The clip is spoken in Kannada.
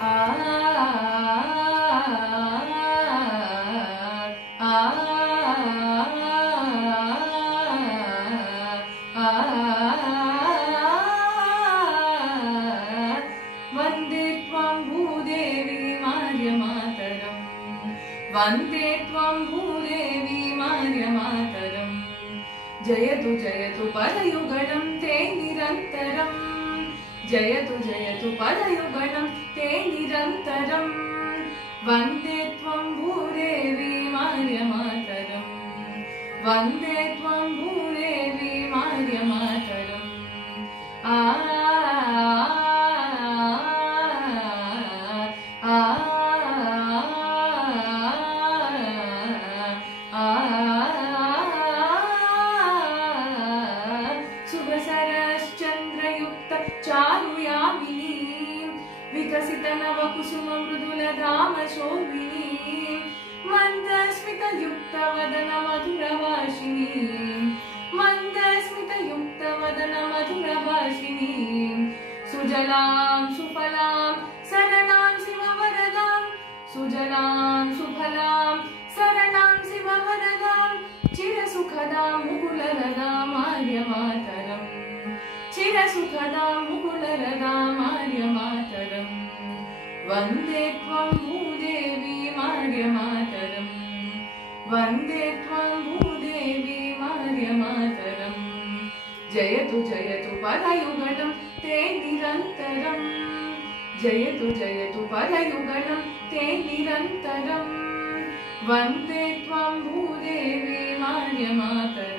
ಆ ವಂದೇ ತ್ವಂ ಭೂದೇವಿ ಮಾರ್ಯಮಾತರಂ ವಂದೇ ತ್ವಂ ಭೂದೇವಿ ಮಾರ್ಯಮಾತರಂ ಜಯತು ಜಯತು ಪದಯುಗಳಂ ತೇ ನಿರಂತರಂ ಜಯತು ಜಯತು ಪದಯುಗಳಂ ತೇ ನಿರಂತರಂ ವಂದೇ ತ್ವಂ ಭೂದೇವಿ ಮಾರ್ಯಮಾತರಂ ವಂದೇ ತ್ವಂ ಭೂದೇವಿ ಮಾರ್ಯಮಾತರಂ ಆ शुभसरश्चन्द्रयुक्त चारुयामिनी विकसित नवकुसुम मृदुलधाम शोभिनी मन्दस्मितयुक्त वदन मधुरभाषिणी मन्दस्मितयुक्त वदन मधुरभाषिणी सुजलां सुफलां शरणां शिववरदां सुजलां सुफलां शरणां शिववरदां चिरसुखदां मुकुलरदां मार्यमातरं चिरसुखदां मुकुलरदां मार्यमातरं वन्दे त्वं भूदेवी मार्यमातरं वन्दे त्वं भूदेवी मार्यमातरं जयतु जयतु पदयुगलं ते निरन्तरं जयतु जयतु पदयुगलं ते निरन्तरं वन्दे त्वं भूदेवी मार्यमातरम्।